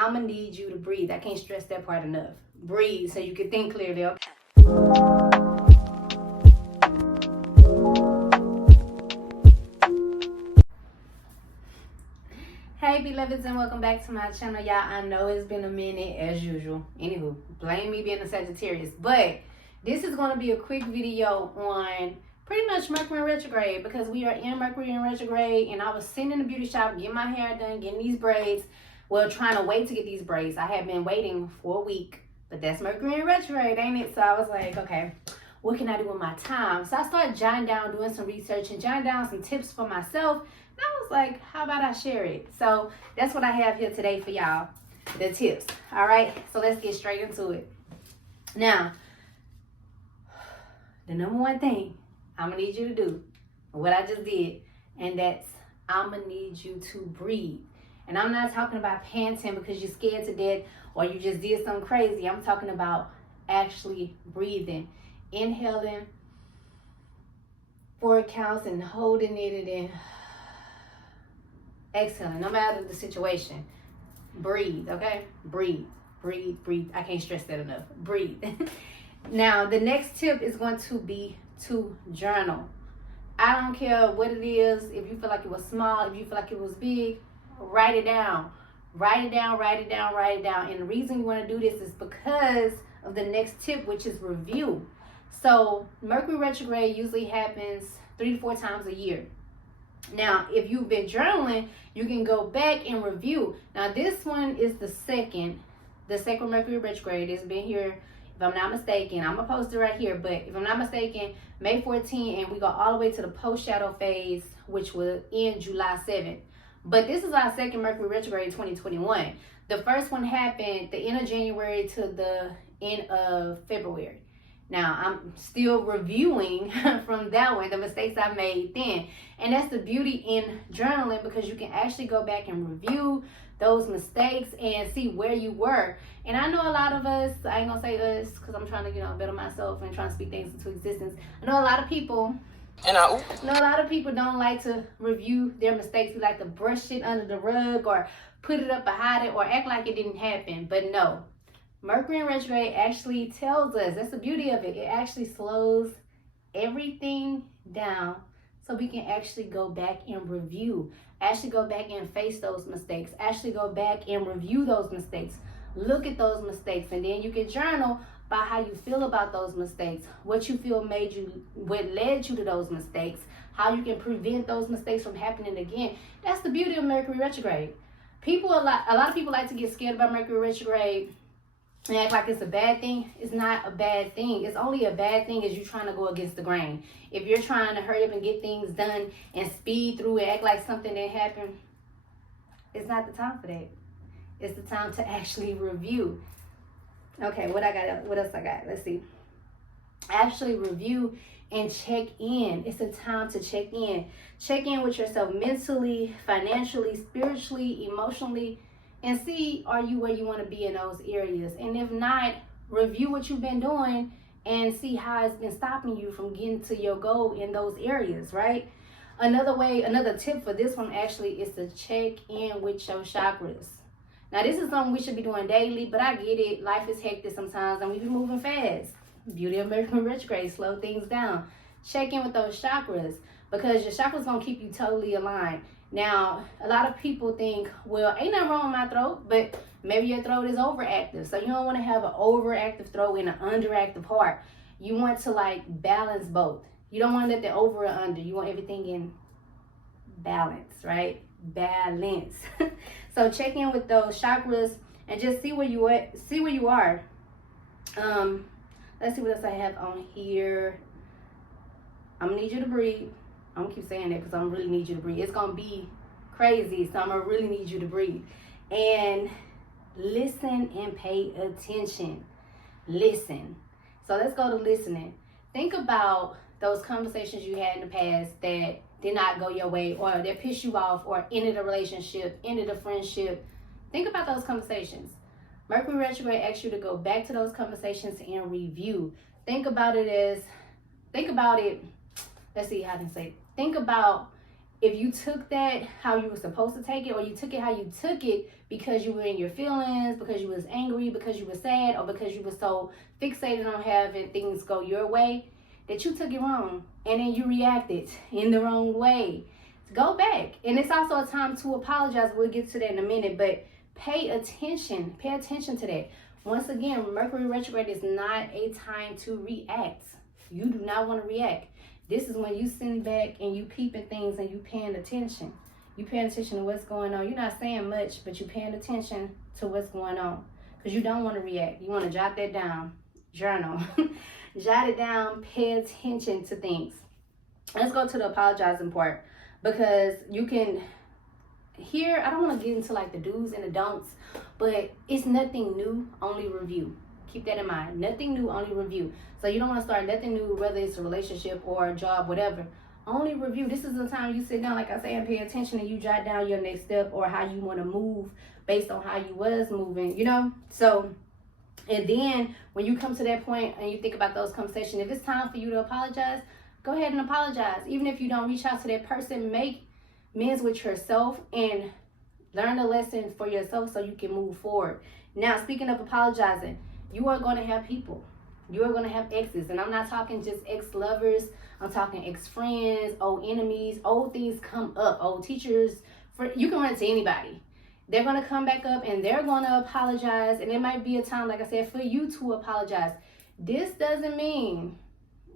I'm going to need you to breathe. I can't stress that part enough. Breathe so you can think clearly, okay? Hey beloveds, and welcome back to my channel. Y'all, I know it's been a minute as usual. Anywho, blame me being a Sagittarius, but this is going to be a quick video on pretty much Mercury Retrograde, because we are in Mercury in Retrograde, and I was sitting in the beauty shop getting my hair done, getting these braids. Well, trying to wait to get these braids. I have been waiting for a week, but that's Mercury in Retrograde, ain't it? So I was like, okay, what can I do with my time? So I started jotting down, doing some research and jotting down some tips for myself. And I was like, how about I share it? So that's what I have here today for y'all, the tips. All right, so let's get straight into it. Now, the number one thing I'm gonna need you to do, what I just did, and that's I'm gonna need you to breathe. And I'm not talking about panting because you're scared to death or you just did something crazy. I'm talking about actually breathing, inhaling 4 counts and holding it, and then exhaling, no matter the situation. Breathe, okay? Breathe, breathe, breathe. I can't stress that enough. Breathe. Now, the next tip is going to be to journal. I don't care what it is. If you feel like it was small, if you feel like it was big, write it down. Write it down, write it down, write it down. And the reason you want to do this is because of the next tip, which is review. So Mercury retrograde usually happens 3 to 4 times a year. Now, if you've been journaling, you can go back and review. Now, this one is the second Mercury retrograde. It's been here, if I'm not mistaken. I'm going to post it right here. But if I'm not mistaken, May 14, and we go all the way to the post-shadow phase, which will end July 7th. But this is our second Mercury retrograde 2021. The first one happened the end of January to the end of February. Now, I'm still reviewing from that one, the mistakes I made then. And that's the beauty in journaling, because you can actually go back and review those mistakes and see where you were. And I know a lot of us, I ain't gonna say us because I'm trying to, better myself and trying to speak things into existence. I know a lot of people, don't like to review their mistakes. We like to brush it under the rug or put it up or hide it or act like it didn't happen. But no. Mercury in retrograde actually tells us, that's the beauty of it, it actually slows everything down so we can actually go back and review, actually go back and face those mistakes, actually go back and review those mistakes, look at those mistakes, and then you can journal about how you feel about those mistakes, what you feel what led you to those mistakes, how you can prevent those mistakes from happening again. That's the beauty of Mercury retrograde. A lot of people like to get scared about Mercury retrograde and act like it's a bad thing. It's not a bad thing. It's only a bad thing if you're trying to go against the grain. If you're trying to hurry up and get things done and speed through and act like something didn't happen, it's not the time for that. It's the time to actually review. Okay, what else I got? Let's see. Actually review and check in. It's a time to check in. Check in with yourself mentally, financially, spiritually, emotionally, and see, are you where you want to be in those areas? And if not, review what you've been doing and see how it's been stopping you from getting to your goal in those areas, right? Another tip for this one actually is to check in with your chakras. Now, this is something we should be doing daily, but I get it. Life is hectic sometimes and we be moving fast. Beauty of Mercury retrograde, slow things down. Check in with those chakras, because your chakras going to keep you totally aligned. Now, a lot of people think, well, ain't nothing wrong with my throat, but maybe your throat is overactive. So you don't want to have an overactive throat and an underactive heart. You want to balance both. You don't want to let the over or under. You want everything in balance, right? Balance. So check in with those chakras and just see where you are. Let's see what else I have on here. I'm gonna need you to breathe. I'm gonna keep saying that because I'm really need you to breathe. It's gonna be crazy, so I'm gonna really need you to breathe. And listen and pay attention. Listen. So let's go to listening. Think about those conversations you had in the past that did not go your way, or that pissed you off, or ended a relationship, ended a friendship. Think about those conversations. Mercury retrograde asks you to go back to those conversations and review. Think about it. Let's see how I can say it. Think about if you took that how you were supposed to take it, or you took it how you took it because you were in your feelings, because you was angry, because you were sad, or because you were so fixated on having things go your way, that you took it wrong and then you reacted in the wrong way. Go back. And it's also a time to apologize. We'll get to that in a minute, but pay attention to that. Once again, Mercury retrograde is not a time to react. You do not want to react. This is when you sitting back and you peeping things and you paying attention. You paying attention to what's going on. You're not saying much, but you paying attention to what's going on. Because you don't want to react. You want to jot that down. Journal. Jot it down. Pay attention to things. Let's go to the apologizing part. Because you can hear, I don't want to get into like the do's and the don'ts, but it's nothing new, only review. Keep that in mind. Nothing new, only review. So you don't want to start nothing new, whether it's a relationship or a job, whatever. Only review. This is the time you sit down, like I say, and pay attention, and you jot down your next step or how you want to move based on how you was moving, you know? So, and then when you come to that point and you think about those conversations, if it's time for you to apologize, go ahead and apologize. Even if you don't reach out to that person, make amends with yourself and learn a lesson for yourself so you can move forward. Now, speaking of apologizing, you are going to have people. You are going to have exes. And I'm not talking just ex-lovers. I'm talking ex-friends, old enemies. Old things come up. Old teachers. You can run to anybody. They're going to come back up and they're going to apologize. And it might be a time, like I said, for you to apologize. This doesn't mean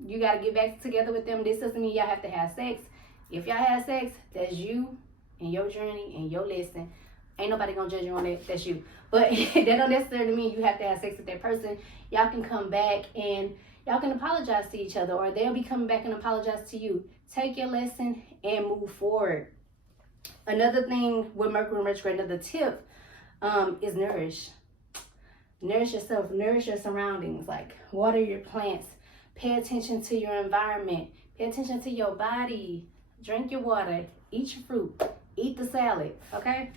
you got to get back together with them. This doesn't mean y'all have to have sex. If y'all have sex, that's you and your journey and your lesson. Ain't nobody gonna judge you on that. That's you. But that don't necessarily mean you have to have sex with that person. Y'all can come back and y'all can apologize to each other, or they'll be coming back and apologize to you. Take your lesson and move forward. Another thing with Mercury retrograde, another tip is nourish. Nourish yourself. Nourish your surroundings. Like water your plants. Pay attention to your environment. Pay attention to your body. Drink your water. Eat your fruit. Eat the salad. Okay?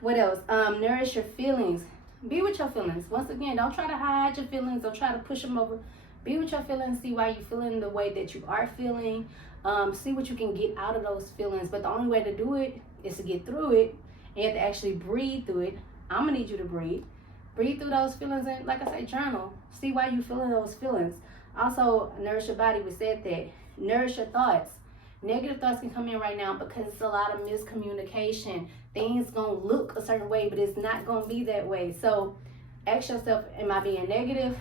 What else? Nourish your feelings. Be with your feelings. Once again, don't try to hide your feelings. Don't try to push them over. Be with your feelings. See why you're feeling the way that you are feeling. See what you can get out of those feelings. But the only way to do it is to get through it. And you have to actually breathe through it. I'm going to need you to breathe. Breathe through those feelings and, like I say, journal. See why you're feeling those feelings. Also, nourish your body. We said that. Nourish your thoughts. Negative thoughts can come in right now because it's a lot of miscommunication. Things gonna look a certain way, but it's not gonna be that way. So ask yourself, am I being negative?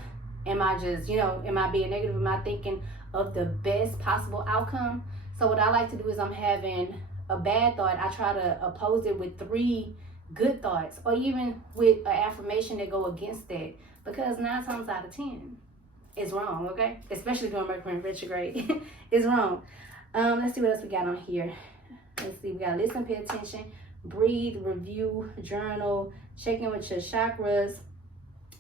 Am I just, am I being negative? Am I thinking of the best possible outcome? So what I like to do is I'm having a bad thought. I try to oppose it with 3 good thoughts, or even with an affirmation that go against that. Because 9 times out of 10, it's wrong, okay? Especially during Mercury retrograde. It's wrong. Let's see what else we got on here. Let's see. We got to listen, pay attention, breathe, review, journal, check in with your chakras.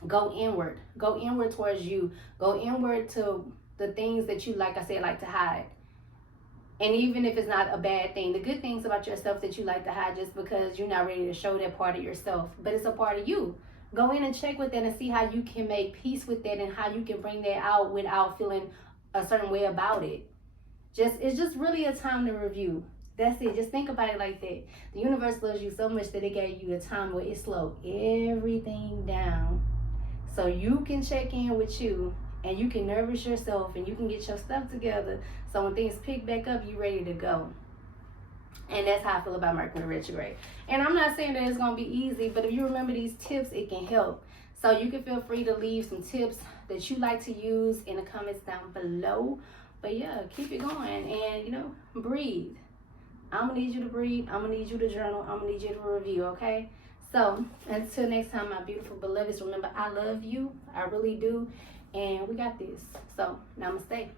Go inward. Go inward towards you. Go inward to the things that you, like I said, like to hide. And even if it's not a bad thing, the good things about yourself that you like to hide just because you're not ready to show that part of yourself. But it's a part of you. Go in and check with that and see how you can make peace with that and how you can bring that out without feeling a certain way about it. It's just really a time to review. That's it. Just think about it like that. The universe loves you so much that it gave you a time where it slowed everything down. So you can check in with you and you can nourish yourself and you can get your stuff together. So when things pick back up, you're ready to go. And that's how I feel about Mercury retrograde. And I'm not saying that it's going to be easy, but if you remember these tips, it can help. So you can feel free to leave some tips that you like to use in the comments down below. But yeah, keep it going and, breathe. I'm going to need you to breathe. I'm going to need you to journal. I'm going to need you to review, okay? So until next time, my beautiful beloveds, remember, I love you. I really do. And we got this. So namaste.